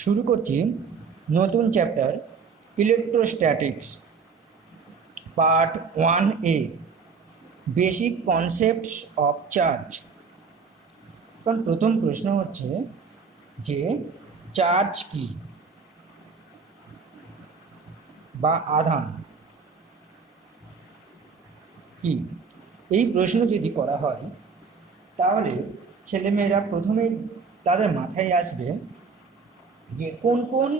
শুরু করছি নতুন chapter electrostatics part 1A basic concepts of charge. কারণ প্রথম প্রশ্ন হচ্ছে যে চার্জ কি বা আধান কি, এই প্রশ্ন যদি করা হয় তাহলে ছেলেমেয়েরা প্রথমেই তাদের মাথায় আসবে যে কোন কোন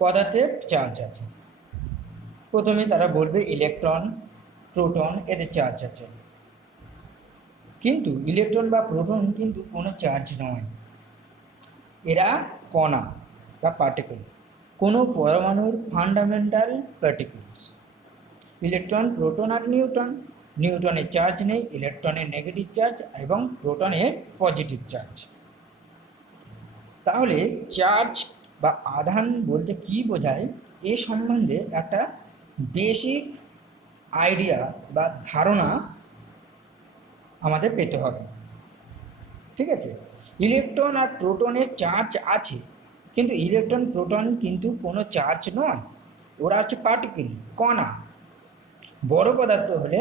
পদার্থের চার্জ আছে। প্রথমে তারা বলবে ইলেকট্রন, প্রোটন, এদের চার্জ আছে। কিন্তু ইলেকট্রন বা প্রোটন কিন্তু কোনো চার্জ নয়, এরা কণা বা পার্টিকেল, কোনো পরমাণুর ফান্ডামেন্টাল পার্টিকেলস। ইলেকট্রন, প্রোটন আর নিউট্রন। নিউট্রনের চার্জ নেই, ইলেকট্রনের নেগেটিভ চার্জ এবং প্রোটনের পজিটিভ চার্জ। তাহলে চার্জ বা আধান বলতে কি বোঝায় এ সম্বন্ধে একটা বেসিক আইডিয়া বা ধারণা আমাদের পেতে হবে। ঠিক আছে, ইলেকট্রন আর প্রোটনের চার্জ আছে, কিন্তু ইলেকট্রন প্রোটন কিন্তু কোনো চার্জ নয়, ওরা হচ্ছে পার্টিকেল, কণা। বড় পদার্থ হলে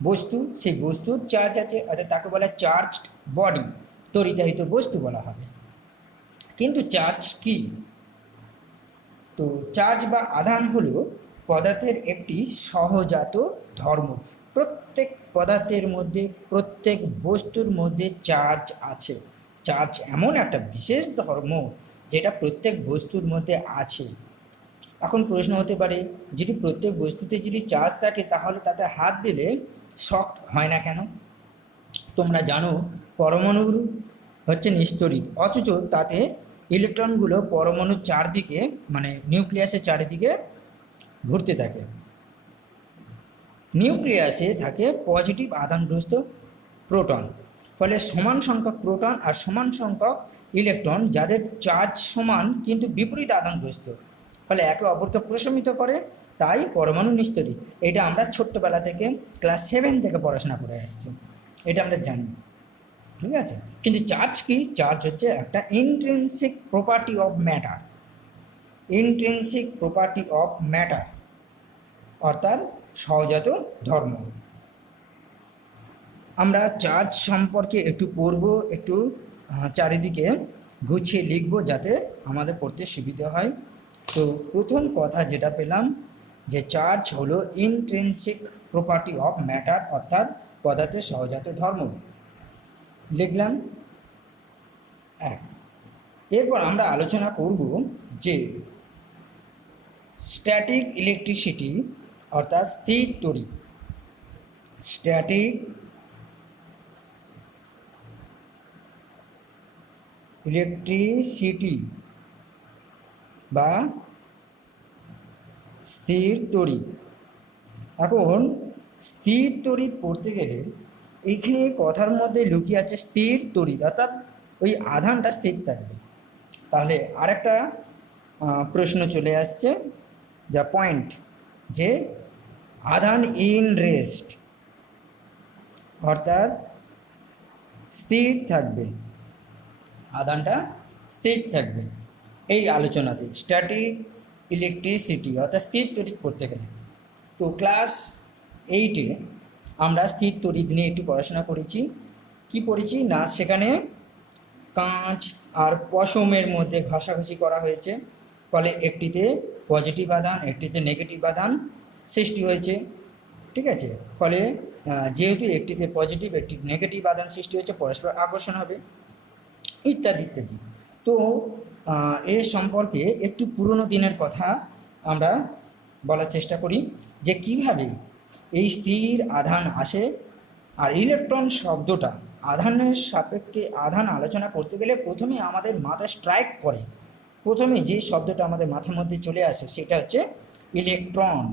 বস্তু, সেই বস্তুর চার্জ আছে, অর্থাৎ তাকে বলা চার্জড বডি, তড়িতাহিত বস্তু বলা হবে। কিন্তু চার্জ কি? তো চার্জ বা আধান হলো পদার্থের একটি সহজাত ধর্ম। প্রত্যেক পদার্থের মধ্যে, প্রত্যেক বস্তুর মধ্যে চার্জ আছে। চার্জ এমন একটা বিশেষ ধর্ম যেটা প্রত্যেক বস্তুর মধ্যে আছে। এখন প্রশ্ন হতে পারে, যদি প্রত্যেক বস্তুতে যদি চার্জ থাকে তাহলে তাতে হাত দিলে শক হয় না কেন? তোমরা জানো পরমাণু হচ্ছে নিস্তড়িত, অথচ তাতে ইলেকট্রনগুলো পরমাণুর চারদিকে, মানে নিউক্লিয়াসের চারিদিকে ঘুরতে থাকে। নিউক্লিয়াসে থাকে পজিটিভ আধানগ্রস্ত প্রোটন, ফলে সমান সংখ্যক প্রোটন আর সমান সংখ্যক ইলেকট্রন, যাদের চার্জ সমান কিন্তু বিপরীত আধানগ্রস্ত, ফলে একে অপরকে প্রশমিত করে, তাই পরমাণু নিস্তড়িত। এটা আমরা ছোট্টবেলা থেকে ক্লাস 7 থেকে পড়াশোনা করে আসছি, এটা আমরা জানি। ঠিক আছে, কিন্তু চার্জ কি? চার্জ হচ্ছে একটা intrinsic property of matter. Intrinsic property of matter অর্থাৎ সহজাত ধর্ম। আমরা চার্জ সম্পর্কে একটু পড়ব, একটু চারিদিকে গুছিয়ে লিখব যাতে আমাদের পড়তে সুবিধা হয়। তো প্রথম কথা যেটা পেলাম যে চার্জ হলো ইন্ট্রিনসিক প্রপার্টি অফ ম্যাটার অর্থাৎ পদার্থের সহজাত ধর্ম, লিখলাম এক। এরপর আমরা আলোচনা করব যে স্ট্যাটিক ইলেকট্রিসিটি অর্থাৎ স্থির তড়িৎ, স্ট্যাটিক ইলেকট্রিসিটি বা স্থির তড়িৎ। এখন স্থির তড়িৎ পড়তে গেলে এইখানে কথার মধ্যে লুকিয়ে আছে স্থির তড়িৎ, অর্থাৎ ওই আধানটা স্থির থাকবে। তাহলে আরেকটা প্রশ্ন চলে আসছে, যা পয়েন্ট, যে আধান ইন রেস্ট অর্থাৎ স্থির থাকবে, আধানটা স্থির থাকবে। এই আলোচনাতে স্ট্যাটিক ইলেকট্রিসিটি অর্থাৎ স্থির তড়িৎ পড়তে গেলে, তো ক্লাস 8-এ আমরা স্থির তড়িৎ নিয়ে একটু পড়াশোনা করেছি। কি পড়েছি না, সেখানে কাঁচ আর পশমের মধ্যে ঘষাঘষি করা হয়েছে, ফলে একটিতে পজিটিভ আধান, একটিতে নেগেটিভ আধান সৃষ্টি হয়েছে। ঠিক আছে, ফলে যেহেতু একটিতে পজিটিভ একটি নেগেটিভ আধান সৃষ্টি হয়েছে, পরস্পর আকর্ষণ হবে, ইত্যাদি ইত্যাদি। তো এর সম্পর্কে একটু পুরনো দিনের কথা আমরা বলার চেষ্টা করি, যে কীভাবে এই স্থির আধান আসে। আর ইলেকট্রন শব্দটা আধানের সাপেক্ষে, আধান আলোচনা করতে গেলে প্রথমে আমাদের মাথায় স্ট্রাইক করে, প্রথমে যে শব্দটা আমাদের মাথার মধ্যে চলে আসে সেটা হচ্ছে ইলেকট্রন।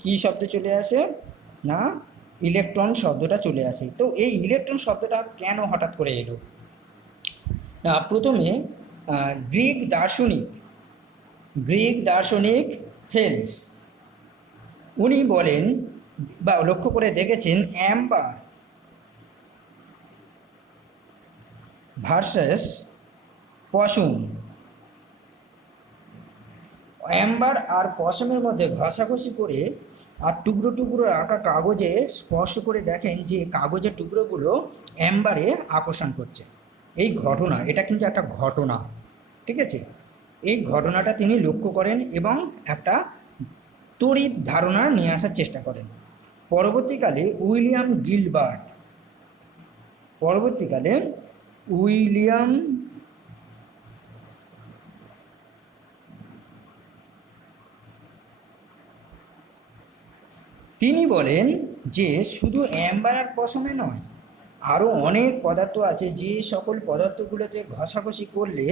কি শব্দ চলে আসে না, ইলেকট্রন শব্দটা চলে আসে। তো এই ইলেকট্রন শব্দটা কেন হঠাৎ করে এলো? প্রথমে গ্রিক দার্শনিক থেলস, উনি বলেন বা লক্ষ্য করে দেখেছেন অ্যাম্বার ভার্সাস পশম, অ্যাম্বার আর পশমের মধ্যে ঘষাঘষি করে আর টুকরো টুকরো আঁকা কাগজে স্পর্শ করে দেখেন যে কাগজের টুকরোগুলো অ্যাম্বারে আকর্ষণ করছে। এই ঘটনা, এটা কিন্তু একটা ঘটনা, ঠিক আছে? এই ঘটনাটা তিনি লক্ষ্য করেন এবং একটা তড়িৎ ধারণা নিয়ে আসার চেষ্টা করেন। পরবর্তীকালে উইলিয়াম তিনি বলেন যে শুধু অ্যাম্বার আর পশমে নয়, আরও অনেক পদার্থ আছে যে সকল পদার্থগুলোতে ঘষাঘষি করলে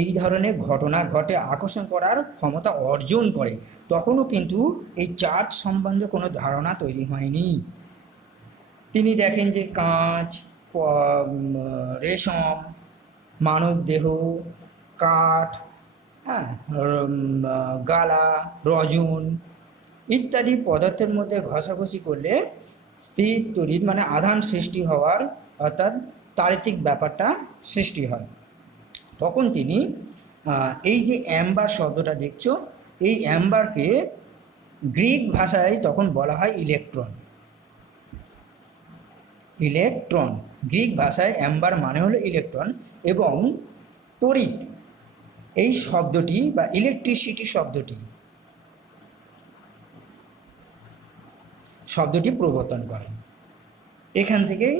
এই ধরনের ঘটনা ঘটে, আকর্ষণ করার ক্ষমতা অর্জন করে। তখনও কিন্তু এই চার্জ সম্বন্ধে কোনো ধারণা তৈরি হয়নি। তিনি দেখেন যে কাঁচ, রেশম, মানবদেহ, কাঠ, হ্যাঁ, গালা, রজন ইত্যাদি পদার্থের মধ্যে ঘষাঘষি করলে স্থির তড়িৎ মানে আধান সৃষ্টি হওয়ার অর্থাৎ তাড়িতিক ব্যাপারটা সৃষ্টি হয়। তখন তিনি এই যে অ্যাম্বার শব্দটা দেখছো, এই অ্যাম্বারকে গ্রিক ভাষায় তখন বলা হয় ইলেকট্রন। গ্রিক ভাষায় অ্যাম্বার মানে হলো ইলেকট্রন, এবং তড়িৎ এই শব্দটি বা ইলেকট্রিসিটি শব্দটি প্রবর্তন করেন। এখান থেকেই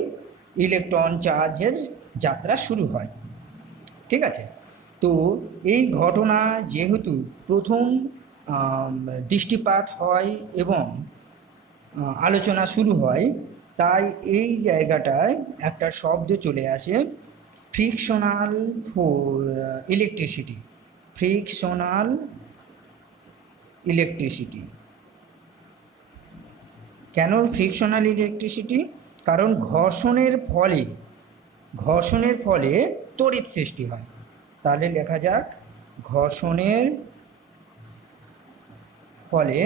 ইলেকট্রন চার্জের যাত্রা শুরু হয়, ঠিক আছে? তো এই ঘটনা যেহেতু প্রথম দৃষ্টিপাত হয় এবং আলোচনা শুরু হয়, তাই এই জায়গাটায় একটা শব্দ চলে আসে, ফ্রিকশনাল ইলেকট্রিসিটি। কেন ফ্রিকশনাল ইলেকট্রিসিটি? কারণ ঘর্ষণের ফলে তড়িৎ সৃষ্টি হয়। তাহলে লেখা যাক, ঘর্ষণের ফলে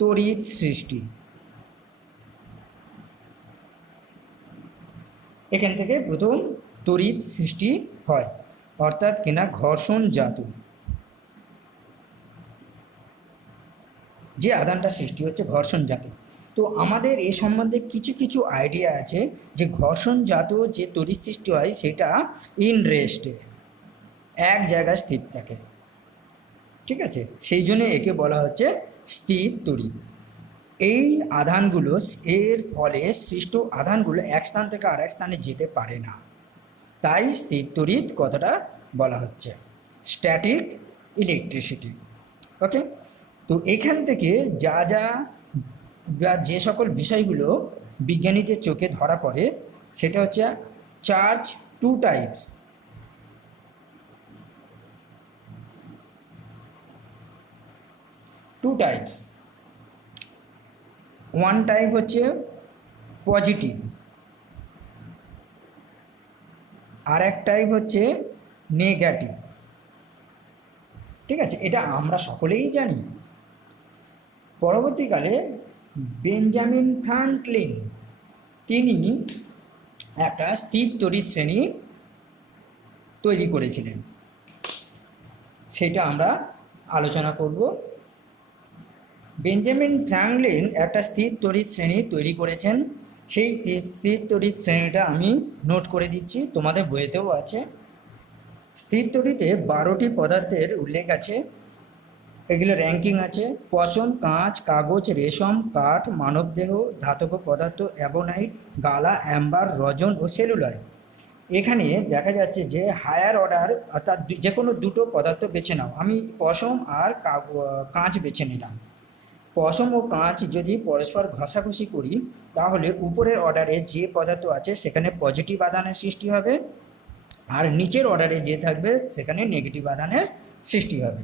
তড়িৎ সৃষ্টি। এখান থেকে প্রথম তড়িৎ সৃষ্টি হয়, অর্থাৎ কিনা ঘর্ষণজাত যে আধানটা সৃষ্টি হচ্ছে ঘর্ষণজাত। তো আমাদের এই সম্বন্ধে কিছু কিছু আইডিয়া আছে যে ঘর্ষণজাত যে তড়িৎ সৃষ্টি হয় সেটা ইন রেস্টে এক জায়গায় স্থির থাকে, ঠিক আছে? সেই জন্য একে বলা হচ্ছে স্থির তড়িৎ। এই আধানগুলো, এর ফলে সৃষ্ট আধানগুলো এক স্থান থেকে আরেক স্থানে যেতে পারে না, তাই স্থির তড়িৎ কথাটা বলা হচ্ছে স্ট্যাটিক ইলেকট্রিসিটি। ওকে, তো এখান থেকে যে সকল বিষয়গুলো বিজ্ঞানীদের চোখে ধরা পড়ে সেটা হচ্ছে charge two types. One type হচ্ছে পজিটিভ, আর এক টাইপ হচ্ছে নেগেটিভ, ঠিক আছে? এটা আমরা সকলেই জানি। পরবর্তীকালে বেঞ্জামিন ফ্রাঙ্কলিন তিনি একটা স্থির তড়িৎ শ্রেণী তৈরি করেছিলেন, সেটা আমরা আলোচনা করব। বেঞ্জামিন ফ্রাঙ্কলিন একটা স্থির তড়িৎ শ্রেণী তৈরি করেছেন। সেই স্থির তড়িৎ শ্রেণীটা আমি নোট করে দিচ্ছি, তোমাদের বইতেও আছে। স্থির তড়িতে 12টি পদার্থের উল্লেখ আছে, এগুলো র্যাঙ্কিং আছে: পশম, কাঁচ, কাগজ, রেশম, কাঠ, মানবদেহ, ধাতব পদার্থ, অ্যাবোনাইট, গালা, অ্যাম্বার, রজন ও সেলুলয়েড। এখানে দেখা যাচ্ছে যে হায়ার অর্ডার অর্থাৎ যে কোনো দুটো পদার্থ বেছে নাও। আমি পশম আর কাঁচ বেছে নিলাম। পশম ও কাঁচ যদি পরস্পর ঘষাঘষি করি তাহলে উপরের অর্ডারে যে পদার্থ আছে সেখানে পজিটিভ আধানের সৃষ্টি হবে, আর নিচের অর্ডারে যে থাকবে সেখানে নেগেটিভ আধানের সৃষ্টি হবে।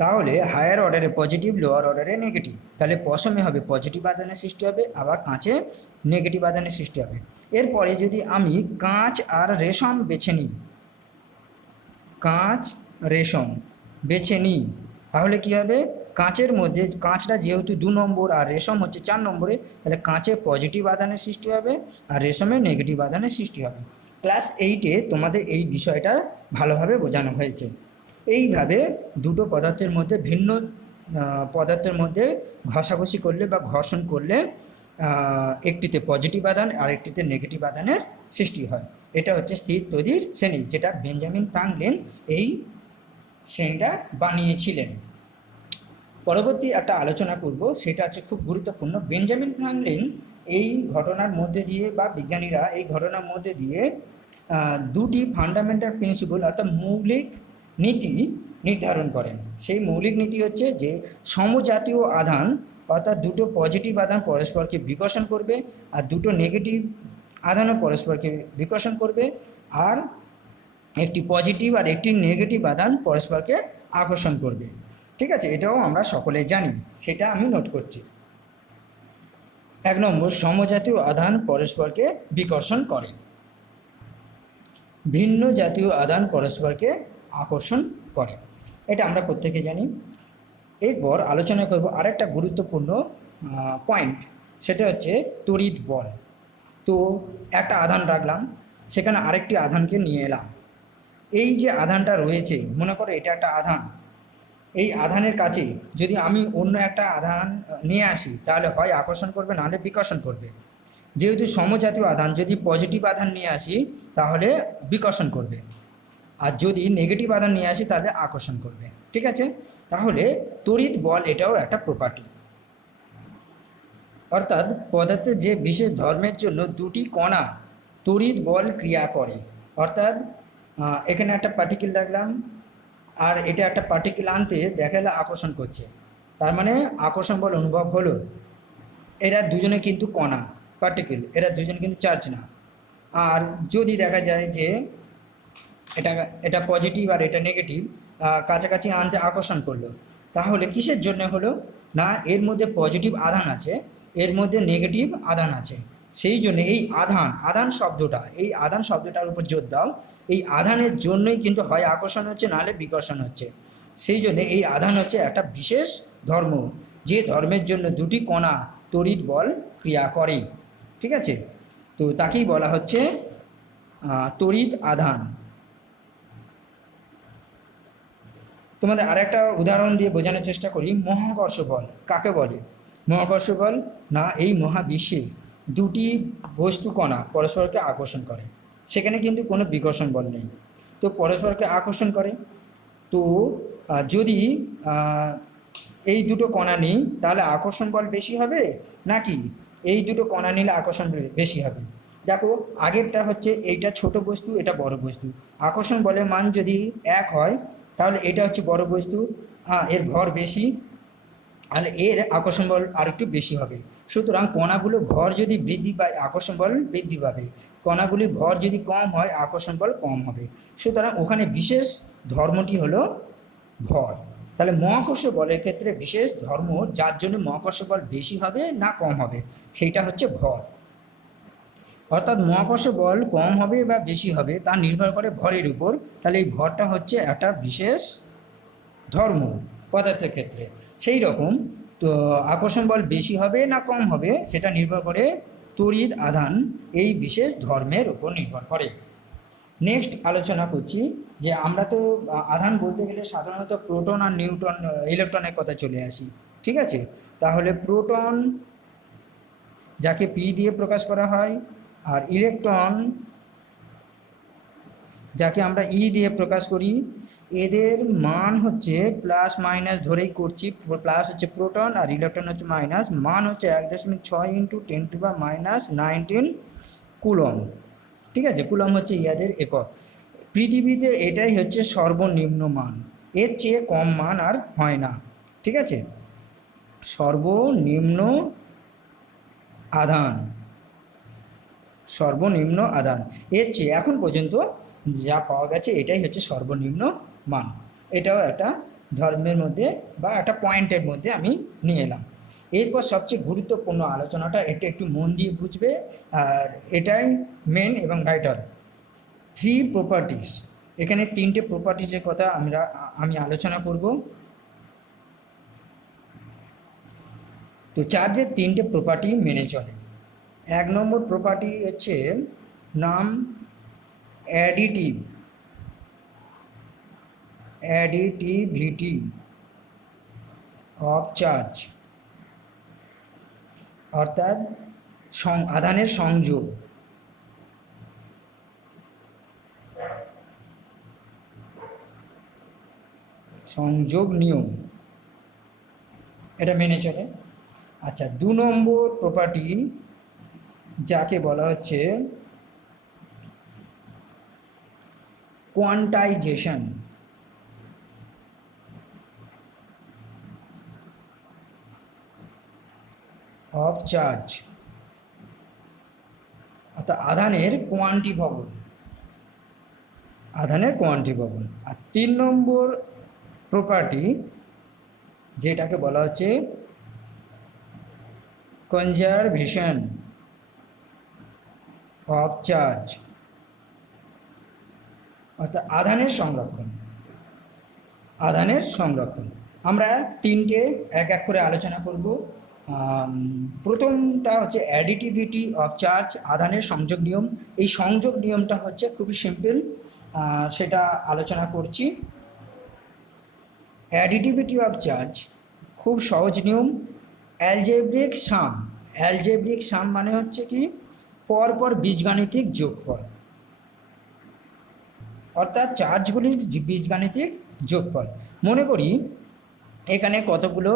তাহলে হায়ার অর্ডারে পজিটিভ, লোয়ার অর্ডারে নেগেটিভ। তাহলে পশমে হবে পজিটিভ আধানের সৃষ্টি হবে, আবার কাঁচে নেগেটিভ আধানের সৃষ্টি হবে। এরপরে যদি আমি কাঁচ আর রেশম বেছে নিই তাহলে কি হবে? কাঁচের মধ্যে, কাঁচটা যেহেতু 2 নম্বর আর রেশম হচ্ছে 4 নম্বরে, তাহলে কাঁচে পজিটিভ আধানের সৃষ্টি হবে আর রেশমে নেগেটিভ আধানের সৃষ্টি হবে। ক্লাস 8-এ তোমাদের এই বিষয়টা ভালোভাবে বোঝানো হয়েছে। এইভাবে দুটো পদার্থের মধ্যে ভিন্ন পদার্থের মধ্যে ঘষাঘষি করলে বা ঘর্ষণ করলে একটিতে পজিটিভ আধান আর একটিতে নেগেটিভ আধানের সৃষ্টি হয়। এটা হচ্ছে স্থির তড়িৎ শ্রেণী, যেটা বেঞ্জামিন ফ্রাঙ্কলিন এই শ্রেণীটা বানিয়েছিলেন। পরবর্তী একটা আলোচনা করব, সেটা হচ্ছে খুব গুরুত্বপূর্ণ। বেঞ্জামিন ফ্রাঙ্কলিন এই ঘটনার মধ্যে দিয়ে বা বিজ্ঞানীরা এই ঘটনার মধ্যে দিয়ে দুটি ফান্ডামেন্টাল প্রিন্সিপল অর্থাৎ মৌলিক নীতি নির্ধারণ করেন। সেই মৌলিক নীতি হচ্ছে যে সমজাতীয় আধান অর্থাৎ দুটো পজিটিভ আধান পরস্পরকে বিকর্ষণ করবে আর দুটো নেগেটিভ আধানও পরস্পরকে বিকর্ষণ করবে, আর একটি পজিটিভ আর একটি নেগেটিভ আধান পরস্পরকে আকর্ষণ করবে। ঠিক আছে, এটাও আমরা সকলে জানি, সেটা আমি নোট করছি। 1 নম্বর, সমজাতীয় আধান পরস্পরকে বিকর্ষণ করে, ভিন্ন জাতীয় আধান পরস্পরকে আকর্ষণ করে, এটা আমরা প্রত্যেকে জানি। এরপর আলোচনা করব আরেকটা গুরুত্বপূর্ণ পয়েন্ট, সেটা হচ্ছে তড়িৎ বল। তো একটা আধান রাখলাম, সেখানে আরেকটি আধানকে নিয়ে এলাম। এই যে আধানটা রয়েছে, মনে করো এটা একটা আধান, এই আধানের কাছে যদি আমি অন্য একটা আধান নিয়ে আসি তাহলে হয় আকর্ষণ করবে নাহলে বিকর্ষণ করবে। যেহেতু সমজাতীয় আধান, যদি পজিটিভ আধান নিয়ে আসি তাহলে বিকর্ষণ করবে, আর যদি নেগেটিভ আধান নিয়ে আসি তাহলে আকর্ষণ করবে। ঠিক আছে, তাহলে তড়িৎ বল এটাও একটা প্রপার্টি, অর্থাৎ পদার্থের যে বিশেষ ধর্মের জন্য দুটি কণা তড়িৎ বল ক্রিয়া করে। অর্থাৎ এখানে একটা পার্টিকেল রাখলাম আর এটা একটা পার্টিকেল আনতে দেখা গেলো আকর্ষণ করছে, তার মানে আকর্ষণ বল অনুভব হলো। এরা দুজনে কিন্তু কণা, পার্টিকেল, এরা দুজনে কিন্তু চার্জ না। আর যদি দেখা যায় যে এটা পজিটিভ আর এটা নেগেটিভ কাছাকাছি আনতে আকর্ষণ করলো, তাহলে কিসের জন্য হলো? না, এর মধ্যে পজিটিভ আধান আছে, এর মধ্যে নেগেটিভ আধান আছে, সেই জন্য এই আধান শব্দটার উপর জোর দাও। এই আধানের জন্যই কিন্তু হয় আকর্ষণ হচ্ছে নাহলে বিকর্ষণ হচ্ছে। সেই জন্য এই আধান হচ্ছে একটা বিশেষ ধর্ম, যে ধর্মের জন্য দুটি কণা তড়িৎ বল ক্রিয়া করে। ঠিক আছে, তো তাকেই বলা হচ্ছে তড়িৎ আধান। তোমাদের আরেকটা উদাহরণ দিয়ে বোঝানোর চেষ্টা করি। মহাকর্ষ বল কাকে বলে? মহাকর্ষ বল, না, এই মহাবিশ্বে দুটি বস্তু কণা পরস্পরকে আকর্ষণ করে, সেখানে কিন্তু কোনো বিকর্ষণ বল নেই, তো পরস্পরকে আকর্ষণ করে। তো যদি এই দুটো কণা নিই তাহলে আকর্ষণ বল বেশি হবে নাকি এই দুটো কণা নিলে আকর্ষণ বেশি হবে? দেখো, আগেরটা হচ্ছে এইটা ছোট বস্তু, এটা বড় বস্তু, আকর্ষণ বলের মান যদি 1 হয় তাহলে এটা হচ্ছে বড় বস্তু, এর ভর বেশি, আর এর আকর্ষণ বল আরেকটু বেশি হবে। সুতরাং কণাগুলো ভর যদি বৃদ্ধি পায় আকর্ষণ বল বৃদ্ধি পাবে, কণাগুলির ভর যদি কম হয় আকর্ষণ বল কম হবে। সুতরাং ওখানে বিশেষ ধর্মটি হলো ভর। তাহলে মহাকর্ষ বলের ক্ষেত্রে বিশেষ ধর্ম, যার জন্য মহাকর্ষ বল বেশি হবে না কম হবে, সেইটা হচ্ছে ভর। অর্থাৎ মহাকর্ষ বল কম হবে বা বেশি হবে তা নির্ভর করে ভরের উপর। তাহলে এই ভরটা হচ্ছে একটা বিশেষ ধর্ম পদার্থের ক্ষেত্রে। সেই রকম তো আকর্ষণ বল বেশি হবে না কম হবে সেটা নির্ভর করে তড়িৎ আধান এই বিশেষ ধর্মের উপর নির্ভর করে। নেক্সট আলোচনা করছি যে আমরা তো আধান বলতে গেলে সাধারণত প্রোটন আর নিউট্রন ইলেকট্রনের কথা চলে আসি। ঠিক আছে, তাহলে প্রোটন যাকে পি দিয়ে প্রকাশ করা হয়, আর ইলেকট্রন যাকে আমরা ই দিয়ে প্রকাশ করি, এদের মান হচ্ছে প্লাস মাইনাস ধরেই করছি, প্লাস হচ্ছে প্রোটন আর ইলেকট্রন হচ্ছে মাইনাস, মান হচ্ছে 1.6 × 10⁻⁹ কুলম। ঠিক আছে, কুলম হচ্ছে ইয়াদের একক। পৃথিবীতে এটাই হচ্ছে সর্বনিম্ন মান, এর চেয়ে কম মান আর হয় না। ঠিক আছে, সর্বনিম্ন আধান, এর চেয়ে এখন পর্যন্ত যা পাওয়া গেছে এটাই হচ্ছে সর্বনিম্ন মান। এটাও একটা ধর্মের মধ্যে বা একটা পয়েন্টের মধ্যে আমি নিয়ে এলাম। এরপর সবচেয়ে গুরুত্বপূর্ণ আলোচনাটা, এটা একটু মন দিয়ে বুঝবে, আর এটাই মেন এবং ভাইটাল। 3 প্রপার্টিস, এখানে 3টে প্রপার্টিসের কথা আমি আলোচনা করব। তো চার্জের 3টে প্রপার্টি মেনে চলে। 1 নম্বর প্রপার্টি হচ্ছে নাম অ্যাডিটিভ। অ্যাডিটিভিটি অফ চার্জ, অর্থাৎ আধানের সংযোগ। সংযোগ নিয়ম এটা মেনে চলে। আচ্ছা, 2 নম্বর প্রপার্টি যাকে বলা হচ্ছে কোয়ান্টাইজেশন অফ চার্জ, অর্থাৎ আধানের কোয়ান্টিভবন, আধানের কোয়ান্টিভবন। আর 3 নম্বর প্রপার্টি যেটাকে বলা হচ্ছে কনজারভেশন অফ চার্জ, অর্থাৎ আধানের সংরক্ষণ, আধানের সংরক্ষণ। আমরা 3টে এক এক করে আলোচনা করব। প্রথমটা হচ্ছে অ্যাডিটিভিটি অফ চার্জ, আধানের সংযোগ নিয়ম। এই সংযোগ নিয়মটা হচ্ছে খুবই সিম্পল, সেটা আলোচনা করছি। অ্যাডিটিভিটি অফ চার্জ খুব সহজ নিয়ম, অ্যালজেব্রিক সাম। অ্যালজেব্রিক সাম মানে হচ্ছে কি পরপর বীজগাণিতিক যোগফল, অর্থাৎ চার্জগুলির বীজগাণিতিক যোগফল। মনে করি এখানে কতগুলো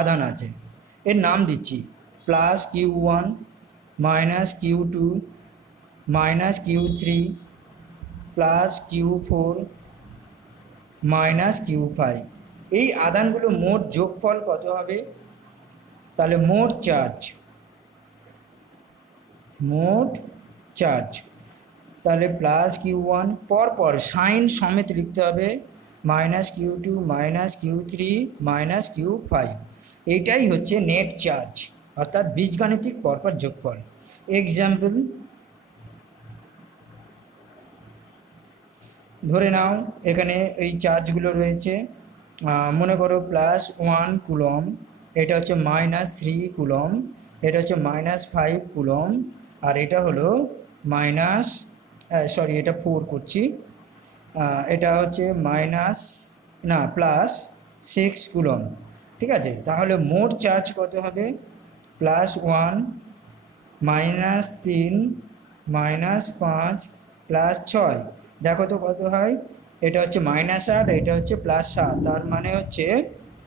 আধান আছে, এর নাম দিচ্ছি +Q1 -Q2 -Q3 +Q4 -Q5। এই আধানগুলো মোট যোগফল কত হবে? তাহলে মোট চার্জ, মোট চার্জ তাহলে +Q1 পরপর সাইন সমেত লিখতে হবে, -Q2 -Q3 -Q5। এইটাই হচ্ছে নেট চার্জ, অর্থাৎ বীজগাণিতিক পরপর যোগফল। এক্সাম্পল, ধরে নাও এখানে এই চার্জগুলো রয়েছে, মনে করো +1 কুলম, এটা হচ্ছে -3 কুলম, এটা হচ্ছে -5 কুলম, আর এটা হলো এটা 4 করছি, এটা হচ্ছে +6 কুলম। ঠিক আছে, তাহলে মোট চার্জ কত হবে? +1 -3 -5 +6, দেখো তো কত হয়? এটা হচ্ছে -8, এটা হচ্ছে +7, তার মানে হচ্ছে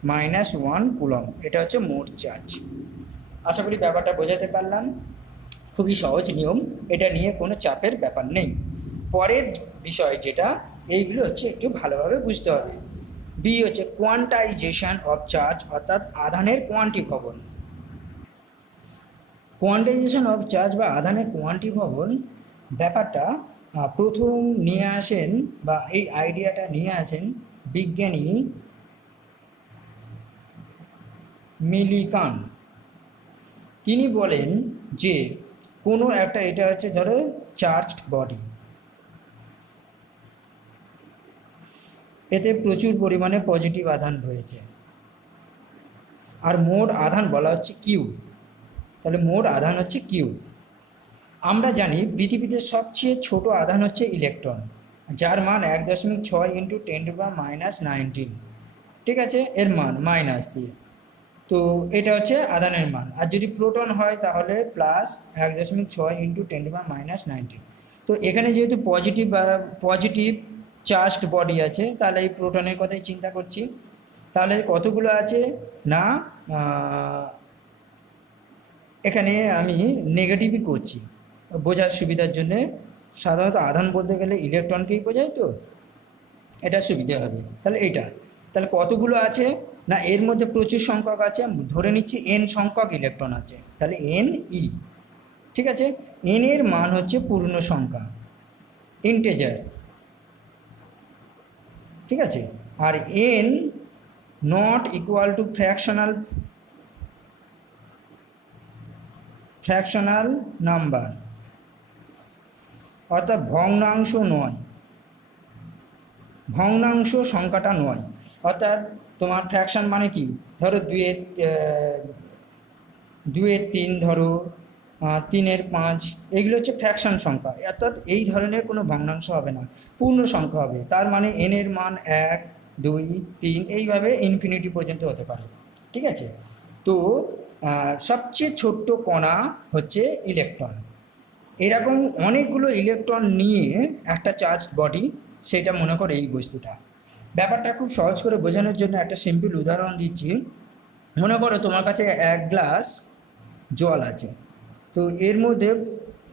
-1 কুলম। এটা হচ্ছে মোট চার্জ। আশা করি ব্যাপারটা বোঝাতে পারলাম। খুবই সহজ নিয়ম, এটা নিয়ে কোনো চাপের ব্যাপার নেই। পরের বিষয় যেটা, এইগুলো হচ্ছে একটু ভালোভাবে বুঝতে হবে। বি হচ্ছে কোয়ান্টাইজেশন অফ চার্জ, অর্থাৎ আধানের কোয়ান্টিভবন। কোয়ান্টাইজেশন অফ চার্জ বা আধানের কোয়ান্টিভবন ব্যাপারটা প্রথম নিয়ে আসেন বা এই আইডিয়াটা নিয়ে আসেন বিজ্ঞানী মিলিকান। তিনি বলেন যে কোনো একটা, এটা হচ্ছে ধরো চার্জড বডি, এতে প্রচুর পরিমাণে পজিটিভ আধান রয়েছে, আর মোট আধান বলা হচ্ছে কিউ। তাহলে মোট আধান হচ্ছে কিউ। আমরা জানি পৃথিবীতে সবচেয়ে ছোট আধান হচ্ছে ইলেকট্রন, যার মান 1.6 × 10⁻⁹। ঠিক আছে, এর মান মাইনাস দিয়ে, তো এটা হচ্ছে আধানের মান। আর যদি প্রোটন হয় তাহলে +1.6 × 10⁻⁹। তো এখানে যেহেতু পজিটিভ চার্জড বডি আছে, তাহলে এই প্রোটনের কথাই চিন্তা করছি। তাহলে কতগুলো আছে না, এখানে আমি নেগেটিভই করছি বোঝার সুবিধার জন্যে। সাধারণত আধান বলতে গেলে ইলেকট্রনকেই বোঝায়, তো এটা সুবিধা হবে। তাহলে এইটা, তাহলে কতগুলো আছে না, এর মধ্যে প্রচুর সংখ্যক আছে, ধরে নিচ্ছি n সংখ্যক ইলেকট্রন আছে, তাহলে Ne। ঠিক আছে, n এর মান হচ্ছে পূর্ণ সংখ্যা, ইন্টেজার। ঠিক আছে, আর n not equal to fractional number, অর্থাৎ ভগ্নাংশ নয়, ভগ্নাংশ সংখ্যাটা নয়। অর্থাৎ তোমার ফ্র্যাকশন মানে কি, ধরো 2/3, ধরো 3/5, এগুলো হচ্ছে ফ্র্যাকশন সংখ্যা, অর্থাৎ এই ধরনের কোনো ভগ্নাংশ হবে না, পূর্ণ সংখ্যা হবে। তার মানে n এর মান 1, 2 3 এইভাবে ইনফিনিটি পর্যন্ত হতে পারে। ঠিক আছে? তো সবচেয়ে ছোট্ট কণা হচ্ছে ইলেকট্রন। এরকম অনেকগুলো ইলেকট্রন নিয়ে একটা চার্জ বডি, সেটা মনে করো এই বস্তুটা। ব্যাপারটা খুব সহজ করে বোঝানোর জন্য একটা সিম্পল উদাহরণ দিচ্ছি। মনে করো তোমার কাছে 1 গ্লাস জল আছে, তো এর মধ্যে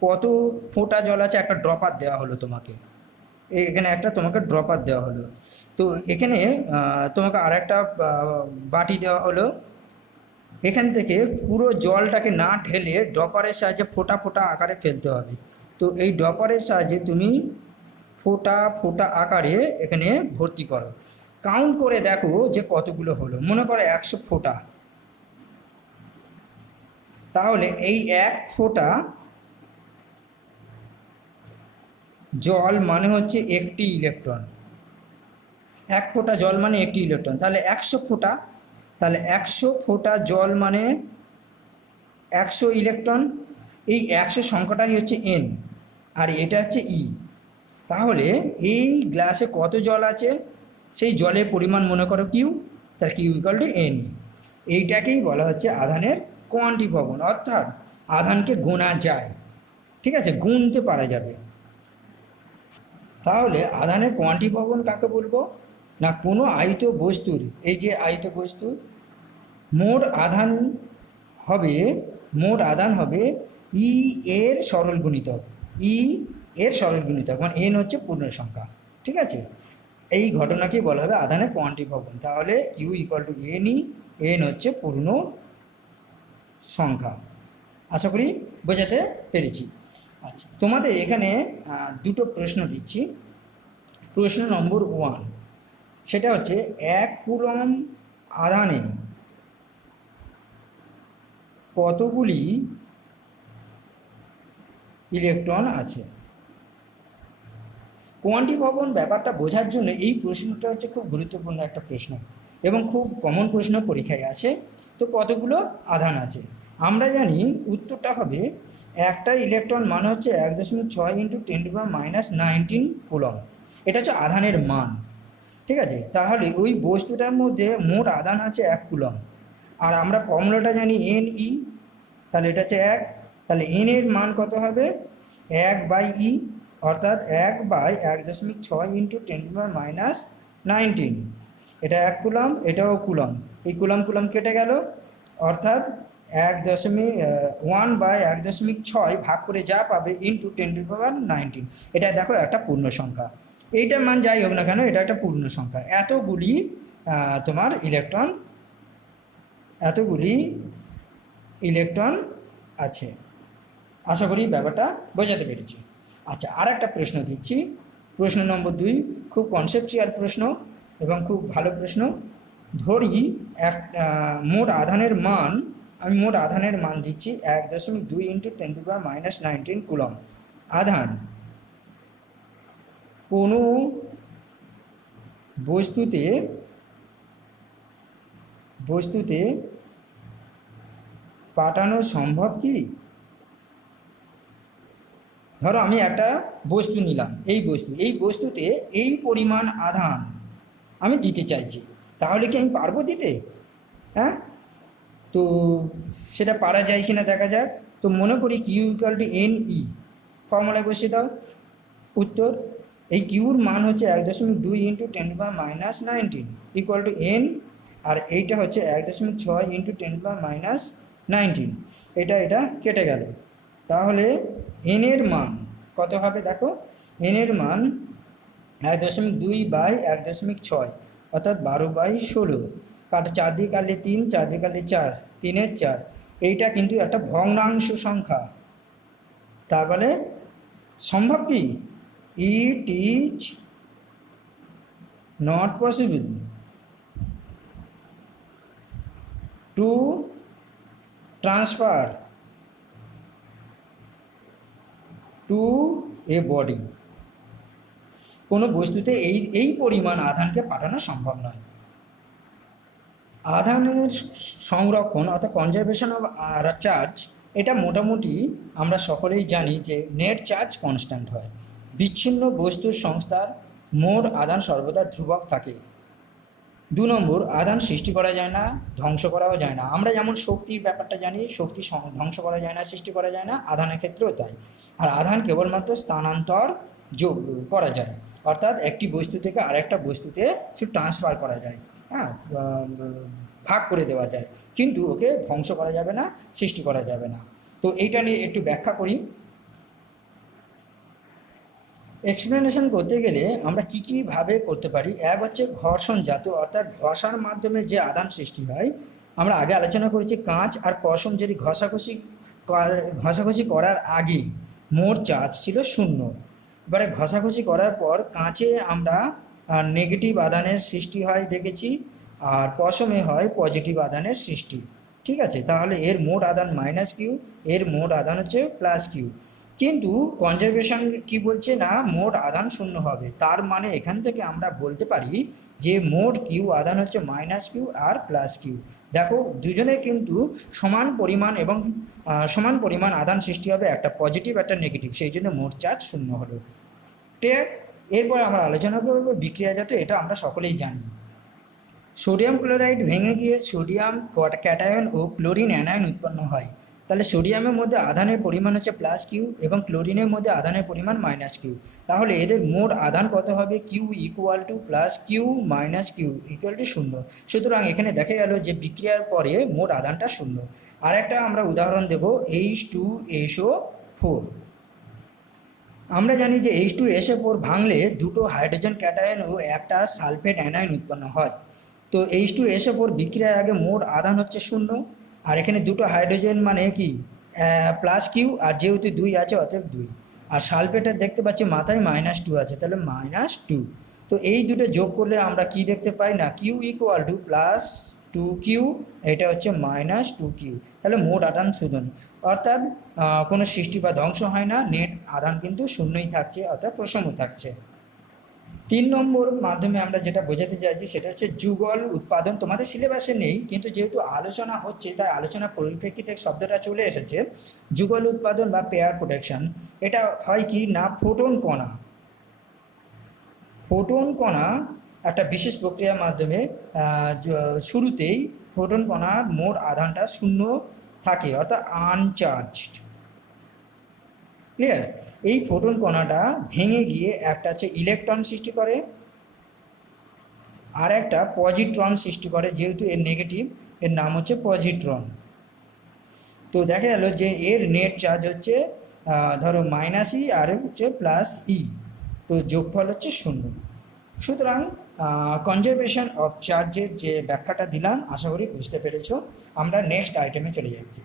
কত ফোঁটা জল আছে একটা ড্রপার দেওয়া হলো তোমাকে, এখানে একটা তোমাকে ড্রপার দেওয়া হলো। তো এখানে তোমাকে আর একটা বাটি দেওয়া হলো, এখান থেকে পুরো জলটাকে না ঢেলে ড্রপারের সাহায্যে ফোঁটা ফোঁটা আকারে ফেলতে হবে। তো এই ড্রপারের সাহায্যে তুমি ফোঁটা ফোঁটা আকারে এখানে ভর্তি করো, কাউন্ট করে দেখো যে কতগুলো হলো। মনে করো 100 ফোঁটা, তাহলে এই 1 ফোঁটা জল মানে হচ্ছে একটি ইলেকট্রন। 1 ফোঁটা জল মানে একটি ইলেকট্রন, তাহলে 100 ফোঁটা, তাহলে 100 ফোঁটা জল মানে 100 ইলেকট্রন। এই 100 সংখ্যাটাই হচ্ছে এন, আর এটা হচ্ছে ই। তাহলে এই গ্লাসে কত জল আছে, সেই জলের পরিমাণ মনে করো কিউ, তার কিউ ইকুয়াল টু এন। এইটাকেই বলা হচ্ছে আধানের কোয়ান্টিফবন, অর্থাৎ আধানকে গোনা যায়। ঠিক আছে, গুনতে পারা যাবে। তাহলে আধানের কোয়ান্টিফবন কাকে বলবো না, কোনো আয়িত বস্তুর, এই যে আয়িত বস্তু, মোট আধান হবে ই এর সরল গুণিতক, ই এর সরল গুণিতক, মানে এন হচ্ছে পূর্ণ সংখ্যা। ঠিক আছে, এই ঘটনাকেই বলা হবে আধানের কোয়ান্টিফবন। তাহলে Q equal to N E, N হচ্ছে পূর্ণ সংখ্যা। আশা করি বোঝাতে পেরেছি। আচ্ছা, তোমাদের এখানে দুটো প্রশ্ন দিচ্ছি। প্রশ্ন নম্বর 1, সেটা হচ্ছে 1 কুলম্ব আধানে কতগুলি ইলেকট্রন আছে। কোয়ান্টিফবন ব্যাপারটা বোঝার জন্য এই প্রশ্নটা হচ্ছে খুব গুরুত্বপূর্ণ একটা প্রশ্ন, এবং খুব কমন প্রশ্ন পরীক্ষায় আসে। তো কতগুলো আধান আছে আমরা জানি, উত্তরটা হবে একটা ইলেকট্রন মানে হচ্ছে 1.6 × 10⁻⁻19 কুলম্ব। এটা হচ্ছে আধানের মান। ঠিক আছে, তাহলে ওই বস্তুটার মধ্যে মোট আধান আছে 1 কুলম্ব, আর আমরা ফর্মুলাটা জানি এন ই, তাহলে এটা হচ্ছে 1, তাহলে এন এর মান কত হবে 1/e, অর্থাৎ 1/1.6 × 10⁻⁻19। এটা 1 কুলম্ব, এটাও কুলম্ব, এই কুলম্ব কুলম্ব কেটে গেল, অর্থাৎ 1/1.6 ভাগ করে যা পাবে ইন্টু 10⁻⁹। এটা দেখো একটা পূর্ণ সংখ্যা, এইটার মান যাই হোক না কেন এটা একটা পূর্ণ সংখ্যা। এতগুলি তোমার ইলেকট্রন আছে। আশা করি ব্যাপারটা বোঝাতে পেরেছি। আচ্ছা, আর একটা প্রশ্ন দিচ্ছি, প্রশ্ন নম্বর 2, খুব কনসেপচুয়াল প্রশ্ন এবং খুব ভালো প্রশ্ন। ধরি মোট আধানের মান, আমি মোট আধানের মান দিচ্ছি 1.2 × 10⁻⁻19 কুলম্ব। আধান কোনো বস্তুতে পাঠানো সম্ভব কি? ধরো আমি একটা বস্তু নিলাম, এই বস্তুতে এই পরিমাণ আধান আমি দিতে চাইছি, তাহলে কি আমি পারবো দিতে? হ্যাঁ, তো সেটা পারা যায় কিনা দেখা যাক। তো মনে করি Q equal to N E, ফর্মুলায় বসিয়ে দাও। উত্তর, এই কিউর মান হচ্ছে 1.2 × 10⁻⁻19 ইকুয়াল টু এন, আর এইটা হচ্ছে 1.6 × 10⁻⁻19। এটা কেটে গেল, তাহলে এন এর মান কত হবে দেখো, এন এর মান 1.2/1.6, অর্থাৎ 12/16। 4 দিয়ে কাটলে 3, 4 দিয়ে কাটলে 4, 3 × 4। এইটা কিন্তু একটা ভগ্নাংশ সংখ্যা, তারপরে সম্ভব কি? It is not possible to transfer to A body. কোনো বস্তুতে এই পরিমাণ আধানকে পাঠানো সম্ভব নয়। আধানের সংরক্ষণ অর্থাৎ কনজারভেশন অফ চার্জ, এটা মোটামুটি আমরা সকলেই জানি যে নেট চার্জ কনস্ট্যান্ট হয়। বিচ্ছিন্ন বস্তুর সংস্থার মোট আধান সর্বদা ধ্রুবক থাকে। দু নম্বর, আধান সৃষ্টি করা যায় না, ধ্বংস করাও যায় না। আমরা যেমন শক্তির ব্যাপারটা জানি, শক্তি ধ্বংস করা যায় না, সৃষ্টি করা যায় না, আধানের ক্ষেত্রেও তাই। আর আধান কেবলমাত্র স্থানান্তর যোগ করা যায়, অর্থাৎ একটি বস্তু থেকে আরেকটা বস্তুতে শুধু ট্রান্সফার করা যায়, হ্যাঁ, ভাগ করে দেওয়া যায়, কিন্তু ওকে ধ্বংস করা যাবে না, সৃষ্টি করা যাবে না। তো এইটা নিয়ে একটু ব্যাখ্যা করি। এক্সপ্লেনেশন করতে গেলে আমরা কী কীভাবে করতে পারি। এক হচ্ছে ঘর্ষণজাত, অর্থাৎ ঘষার মাধ্যমে যে আদান সৃষ্টি হয়। আমরা আগে আলোচনা করেছি কাঁচ আর পশম যদি ঘষাঘষি করার আগে মোট চার্জ ছিল 0। এবারে ঘষাঘষি করার পর কাঁচে আমরা নেগেটিভ আদানের সৃষ্টি হয় দেখেছি, আর পশমে হয় পজিটিভ আদানের সৃষ্টি। ঠিক আছে, তাহলে এর মোট আদান -Q, এর মোট আদান হচ্ছে +Q। কিন্তু কনজারভেশন কি বলছে না, মোট আদান 0 হবে। তার মানে এখান থেকে আমরা বলতে পারি যে মোট Q আদান হচ্ছে -Q আর +Q। দেখো দুজনে কিন্তু সমান পরিমাণ এবং সমান পরিমাণ আদান সৃষ্টি হবে, একটা পজিটিভ একটা নেগেটিভ, সেই জন্য মোট চার্জ 0 হলো। ঠিক, এরপর আমরা আলোচনা করব বিক্রিয়াজাত। এটা আমরা সকলেই জানি। সোডিয়াম ক্লোরাইড ভেঙে গিয়ে সোডিয়াম ক্যাটায়ন ও ক্লোরিন অ্যানায়ন উৎপন্ন হয়। তাহলে সোডিয়ামের মধ্যে আধানের পরিমাণ হচ্ছে +Q এবং ক্লোরিনের মধ্যে আধানের পরিমাণ -Q। তাহলে এদের মোট আধান কত হবে? Q +Q - Q = 0। সুতরাং এখানে দেখা গেল যে বিক্রিয়ার পরে মোট আধানটা 0। আর একটা আমরা উদাহরণ দেব, H2SO4। আমরা জানি যে H2SO4 ভাঙলে দুটো হাইড্রোজেন ক্যাটায়ন ও একটা সালফেট অ্যানায়ন উৎপন্ন হয়। তো H2SO4 বিক্রিয়ার আগে মোট আধান হচ্ছে 0, আর এখানে দুটো হাইড্রোজেন মানে কি +Q, আর যেহেতু 2 আছে অতএব 2, আর সালফেটের দেখতে পাচ্ছি মাথায় -2 আছে, তাহলে -2। তো এই দুটো যোগ করলে আমরা কি দেখতে পাই না, Q = +2Q, এটা হচ্ছে -2Q। তাহলে মোট আধান 0, অর্থাৎ কোনো সৃষ্টি বা ধ্বংস হয় না, নেট আধান কিন্তু 0ই থাকছে, অর্থাৎ প্রসম থাকছে। 3 নম্বর মাধ্যমে আমরা যেটা বোঝাতে চাইছি সেটা হচ্ছে যুগল উৎপাদন। তোমাদের সিলেবাসে নেই, কিন্তু যেহেতু আলোচনা হচ্ছে তাই আলোচনার পরিপ্রেক্ষিতে শব্দটা চলে এসেছে। যুগল উৎপাদন বা পেয়ার প্রোটেকশন, এটা হয় কি না, ফোটন কণা একটা বিশেষ প্রক্রিয়ার মাধ্যমে শুরুতেই ফোটন কণার মোট আধানটা 0 থাকে, অর্থাৎ আনচার্জড। ক্লিয়ার? এই ফোটন কণাটা ভেঙে গিয়ে একটা হচ্ছে ইলেকট্রন সৃষ্টি করে, আর একটা পজিট্রন সৃষ্টি করে। যেহেতু এর নেগেটিভ, এর নাম হচ্ছে পজিট্রন। তো দেখা গেল যে এর নেট চার্জ হচ্ছে ধরো -E আর হচ্ছে +E, তো যোগফল হচ্ছে 0। সুতরাং কনজারভেশন অফ চার্জের যে ব্যাখ্যাটা দিলাম আশা করি বুঝতে পেরেছো। আমরা নেক্সট আইটেমে চলে যাচ্ছি।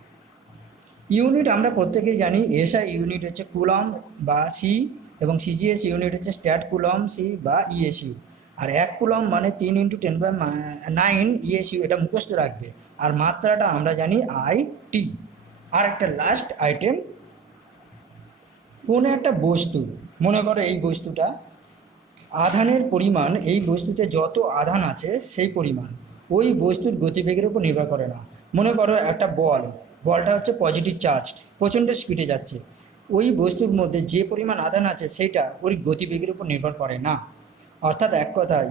ইউনিট আমরা প্রত্যেকেই জানি, এসআই ইউনিট হচ্ছে কুলম বা সি, এবং সিজিএস ইউনিট হচ্ছে স্ট্যাট কুলম সি বা ইএসইউ। আর 1 কুলম মানে 3 × 10⁹ ইএসইউ, এটা মুখস্থ রাখবে। আর মাত্রাটা আমরা জানি IT। আর একটা লাস্ট আইটেম, কোনো একটা বস্তু, মনে করো এই বস্তুটা, আধানের পরিমাণ এই বস্তুতে যত আধান আছে সেই পরিমাণ ওই বস্তুর গতিবেগের উপর নির্ভর করে না। মনে করো একটা বলটা হচ্ছে পজিটিভ চার্জ, প্রচণ্ড স্পিডে যাচ্ছে, ওই বস্তুর মধ্যে যে পরিমাণ আধান আছে সেইটা ওই গতিবেগের উপর নির্ভর করে না। অর্থাৎ এক কথায়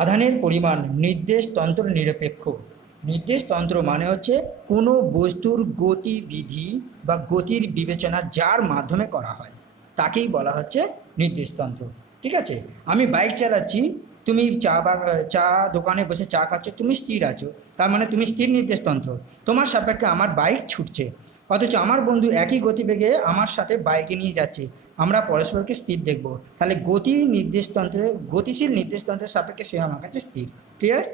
আধানের পরিমাণ নির্দেশতন্ত্র নিরপেক্ষ। নির্দেশতন্ত্র মানে হচ্ছে কোনো বস্তুর গতিবিধি বা গতির বিবেচনা যার মাধ্যমে করা হয় তাকেই বলা হচ্ছে নির্দেশতন্ত্র। ঠিক আছে, আমি বাইক চালাচ্ছি, তুমি চা দোকানে বসে চা খাচ্ছ, তুমি স্থির আছো, তার মানে তুমি স্থির নির্দেশতন্ত্র। তোমার সাপেক্ষে আমার বাইক ছুটছে, অথচ আমার বন্ধু একই গতিবেগে আমার সাথে বাইকে নিয়ে যাচ্ছে, আমরা পরস্পরকে স্থির দেখব। তাহলে গতিশীল নির্দেশতন্ত্রের সাপেক্ষে সে আমার কাছে স্থির। ক্লিয়ার?